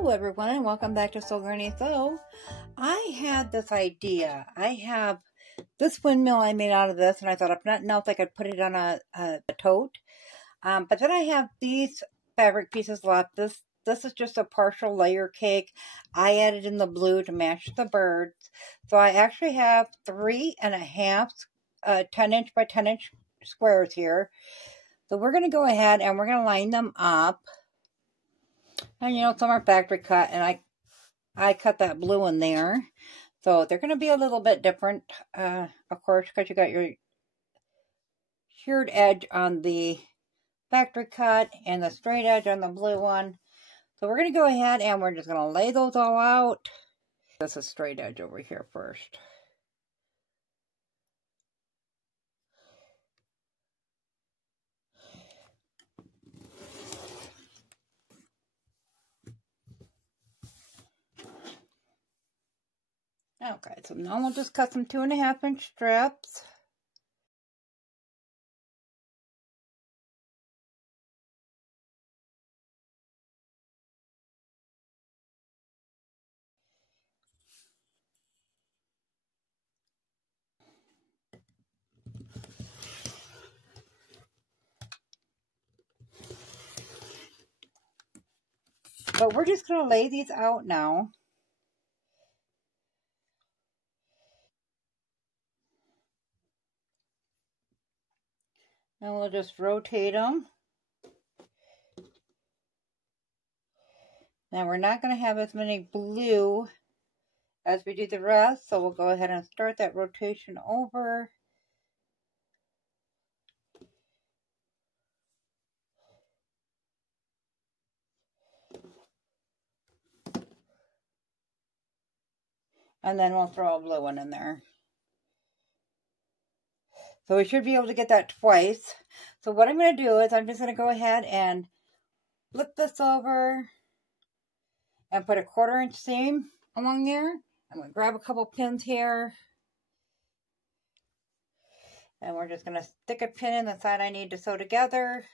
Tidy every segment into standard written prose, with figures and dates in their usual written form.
Hello everyone and welcome back to Soul Granny Sew. I had this idea. I have this windmill I made out of this, and I thought if nothing else I could put it on a tote. But then I have these fabric pieces left. This is just a partial layer cake. I added in the blue to match the birds. So I actually have 3.5 10-inch by 10-inch squares here. So we're going to go ahead and we're going to line them up. And you know, some are factory cut, and I cut that blue in there. So they're going to be a little bit different, of course, because you got your sheared edge on the factory cut and the straight edge on the blue one. So we're going to go ahead and we're just going to lay those all out. This is straight edge over here first. Okay, so now we'll just cut some 2.5-inch strips. But we're just going to lay these out now. And we'll just rotate them. Now we're not going to have as many blue as we do the rest, so we'll go ahead and start that rotation over. And then we'll throw a blue one in there. So we should be able to get that twice. So what I'm going to do is I'm just going to go ahead and flip this over and put a 1/4-inch seam along there. I'm going to grab a couple pins here. And we're just going to stick a pin in the side I need to sew together.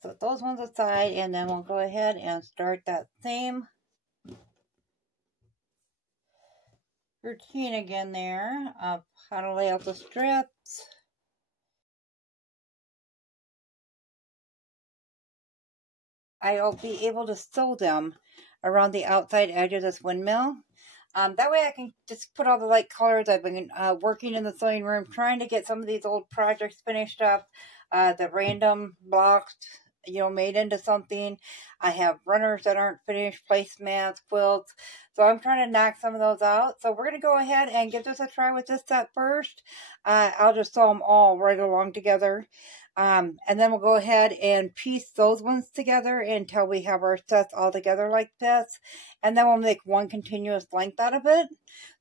Set those ones aside, and then we'll go ahead and start that same routine again there of how to lay out the strips. I'll be able to sew them around the outside edge of this windmill. That way I can just put all the light colors. I've been working in the sewing room trying to get some of these old projects finished up. The random blocks, you know, made into something. I have runners that aren't finished, placemats, quilts. So I'm trying to knock some of those out. So we're going to go ahead and give this a try with this set first. I'll just sew them all right along together. And then we'll go ahead and piece those ones together until we have our sets all together like this. And then we'll make one continuous length out of it.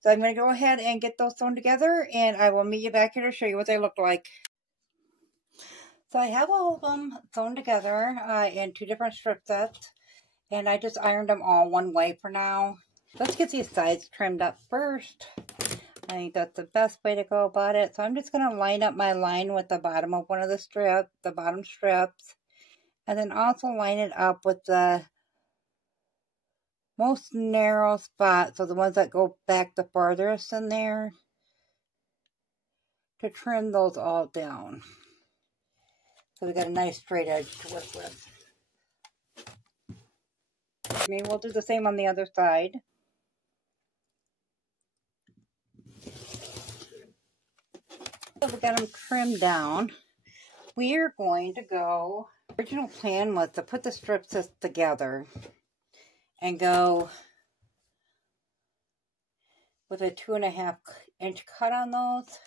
So I'm going to go ahead and get those sewn together, and I will meet you back here to show you what they look like. So I have all of them sewn together in 2 different strip sets, and I just ironed them all one way for now. Let's get these sides trimmed up first. I think that's the best way to go about it. So I'm just going to line up my line with the bottom of one of the strips, the bottom strips, and then also line it up with the most narrow spot, so the ones that go back the farthest in there, to trim those all down. So we got a nice straight edge to work with. Maybe we'll do the same on the other side. So we got them trimmed down. We are going to go, the original plan was to put the strips together and go with a 2.5-inch cut on those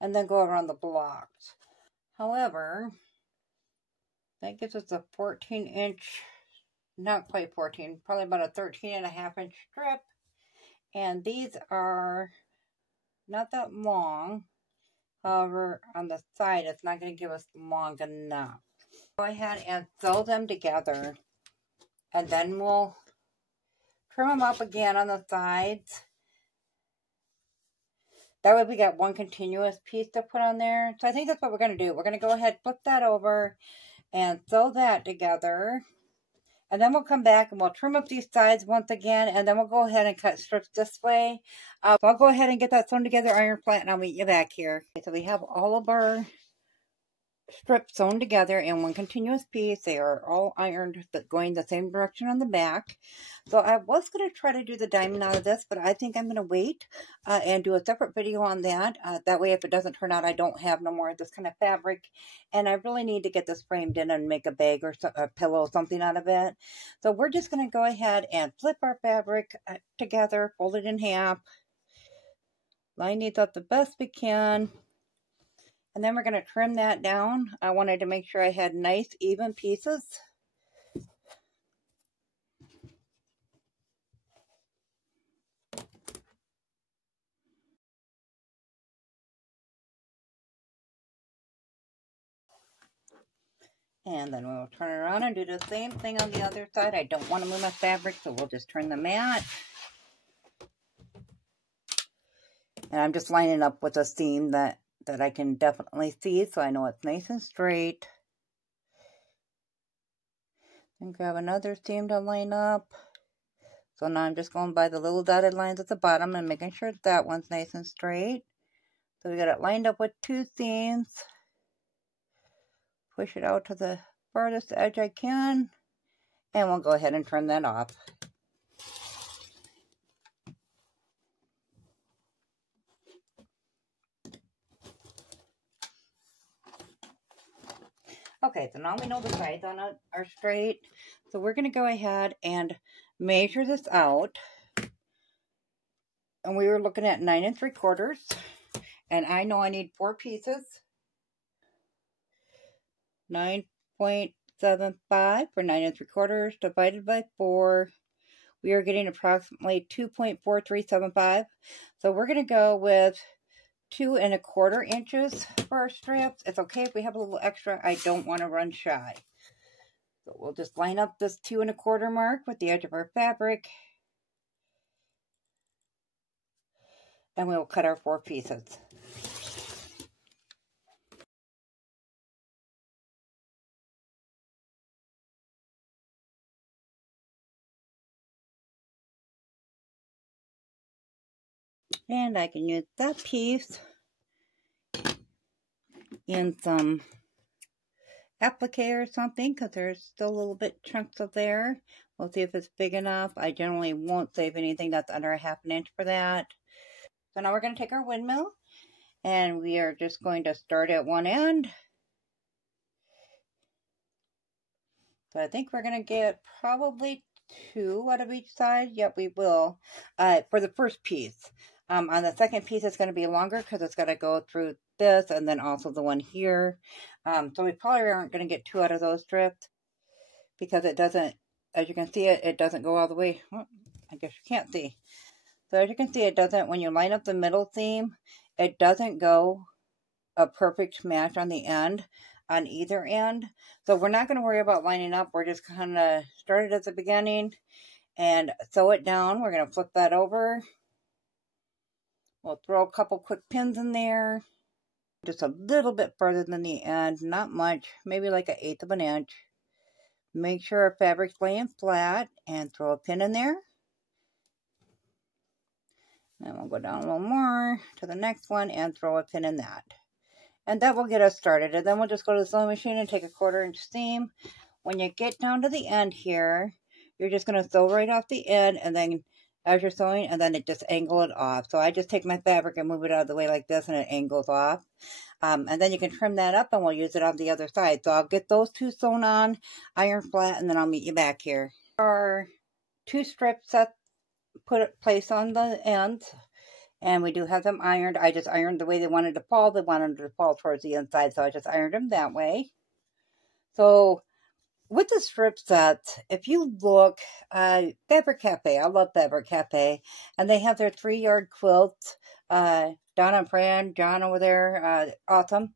and then go around the blocks. However, that gives us a 14-inch, not quite 14, probably about a 13.5-inch strip. And these are not that long. However, on the side, it's not going to give us long enough. Go ahead and sew them together. And then we'll trim them up again on the sides. That way we got one continuous piece to put on there. So I think that's what we're going to do. We're going to go ahead, flip that over, and sew that together. And then we'll come back and we'll trim up these sides once again. And then we'll go ahead and cut strips this way. So I'll go ahead and get that sewn together, iron flat, and I'll meet you back here. Okay, so we have all of our strips sewn together in one continuous piece. They are all ironed, but going the same direction on the back. So I was going to try to do the diamond out of this, but I think I'm going to wait and do a separate video on that. That way, if it doesn't turn out, I don't have no more of this kind of fabric. And I really need to get this framed in and make a bag or a pillow, something out of it. So we're just going to go ahead and flip our fabric together, fold it in half, line these up the best we can. And then we're going to trim that down. I wanted to make sure I had nice, even pieces. And then we'll turn it around and do the same thing on the other side. I don't want to move my fabric, so we'll just turn the mat. And I'm just lining up with a seam that I can definitely see, so I know it's nice and straight. And grab another seam to line up. So now I'm just going by the little dotted lines at the bottom and making sure that one's nice and straight. So we got it lined up with two seams. Push it out to the farthest edge I can. And we'll go ahead and trim that off. Okay, so now we know the sides on it are straight. So we're going to go ahead and measure this out. And we were looking at 9 3/4. And I know I need 4 pieces. 9.75 for 9 3/4 divided by 4. We are getting approximately 2.4375. So we're going to go with 2 1/4 inches for our strips. It's okay if we have a little extra. I don't want to run shy. So we'll just line up this 2 1/4 mark with the edge of our fabric. And we will cut our 4 pieces. And I can use that piece in some applique or something, because there's still a little bit chunks of there. We'll see if it's big enough. I generally won't save anything that's under a 1/2 inch for that. So now we're going to take our windmill, and we are just going to start at one end. So I think we're going to get probably 2 out of each side. Yep, we will. For the first piece. On the second piece, it's going to be longer because it's got to go through this and then also the one here. So we probably aren't going to get 2 out of those strips because it doesn't, as you can see, it doesn't go all the way. Well, I guess you can't see. So as you can see, it doesn't, when you line up the middle seam, it doesn't go a perfect match on the end, on either end. So we're not going to worry about lining up. We're just kind of started at the beginning and sew it down. We're going to flip that over. We'll throw a couple quick pins in there. Just a little bit further than the end. Not much. Maybe like 1/8 of an inch. Make sure our fabric's laying flat and throw a pin in there. Then we'll go down a little more to the next one and throw a pin in that. And that will get us started. And then we'll just go to the sewing machine and take a 1/4 inch seam. When you get down to the end here, you're just going to sew right off the end, and then as you're sewing, and then it just angle it off. So I just take my fabric and move it out of the way like this, and it angles off. And then you can trim that up, and we'll use it on the other side. So I'll get those 2 sewn on, iron flat, and then I'll meet you back here. Our 2 strips that place on the ends, and we do have them ironed. I just ironed the way they wanted to fall. They wanted to fall towards the inside, so I just ironed them that way. So with the strip sets, if you look, Fabric Cafe, I love Fabric Cafe, and they have their 3-yard quilts down Donna and Fran, John over there, awesome.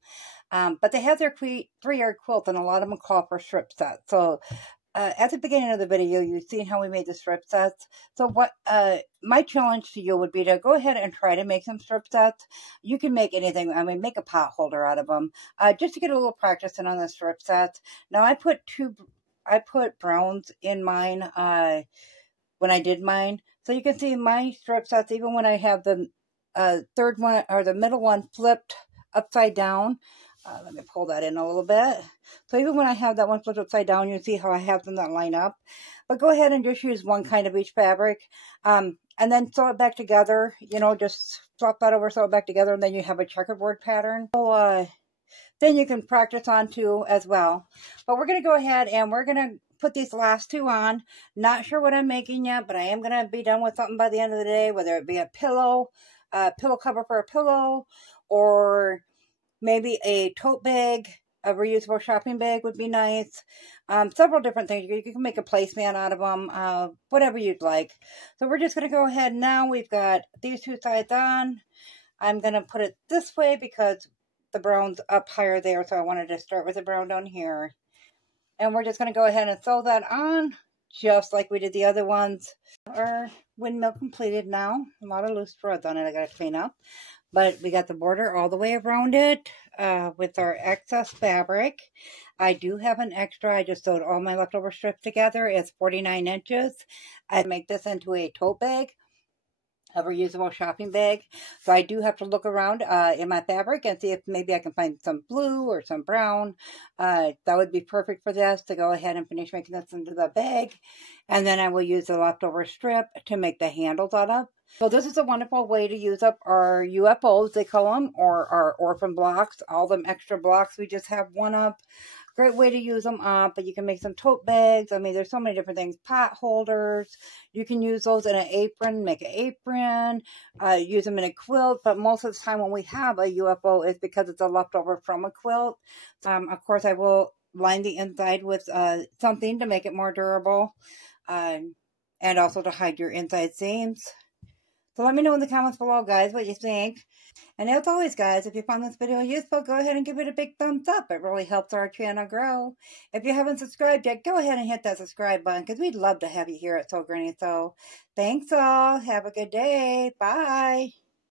But they have their 3-yard quilt, and a lot of them call for strip sets. So at the beginning of the video, you've seen how we made the strip sets. So what my challenge to you would be to go ahead and try to make some strip sets. You can make anything. I mean, make a pot holder out of them, just to get a little practice in on the strip sets. Now I put browns in mine when I did mine, so you can see my strip sets. Even when I have the third one or the middle one flipped upside down. Let me pull that in a little bit. So even when I have that one flipped upside down, you see how I have them that line up. But go ahead and just use one kind of each fabric. And then sew it back together. You know, just flop that over, sew it back together, and then you have a checkerboard pattern. So then you can practice on too as well. But we're going to go ahead and we're going to put these last 2 on. Not sure what I'm making yet, but I am going to be done with something by the end of the day, whether it be a pillow cover for a pillow, or maybe a tote bag, a reusable shopping bag would be nice. Several different things. You can make a placemat out of them, whatever you'd like. So we're just going to go ahead now. We've got these 2 sides on. I'm going to put it this way because the brown's up higher there, so I wanted to start with the brown down here. And we're just going to go ahead and sew that on, just like we did the other ones. Our windmill completed now. A lot of loose threads on it I got to clean up. But we got the border all the way around it with our excess fabric. I do have an extra. I just sewed all my leftover strips together. It's 49 inches. I'd make this into a tote bag, a reusable shopping bag. So I do have to look around in my fabric and see if maybe I can find some blue or some brown. That would be perfect for this, to go ahead and finish making this into the bag. And then I will use the leftover strip to make the handles out of. So this is a wonderful way to use up our UFOs, they call them, or our orphan blocks. All them extra blocks we just have one up. Great way to use them up, but you can make some tote bags. I mean, there's so many different things. Pot holders. You can use those in an apron, make an apron, use them in a quilt. But most of the time when we have a UFO, it's because it's a leftover from a quilt. Of course, I will line the inside with something to make it more durable, and also to hide your inside seams. So let me know in the comments below, guys, what you think. And as always, guys, if you found this video useful, go ahead and give it a big thumbs up. It really helps our channel grow. If you haven't subscribed yet, go ahead and hit that subscribe button, because we'd love to have you here at Sew Granny Sew. Thanks all. Have a good day. Bye.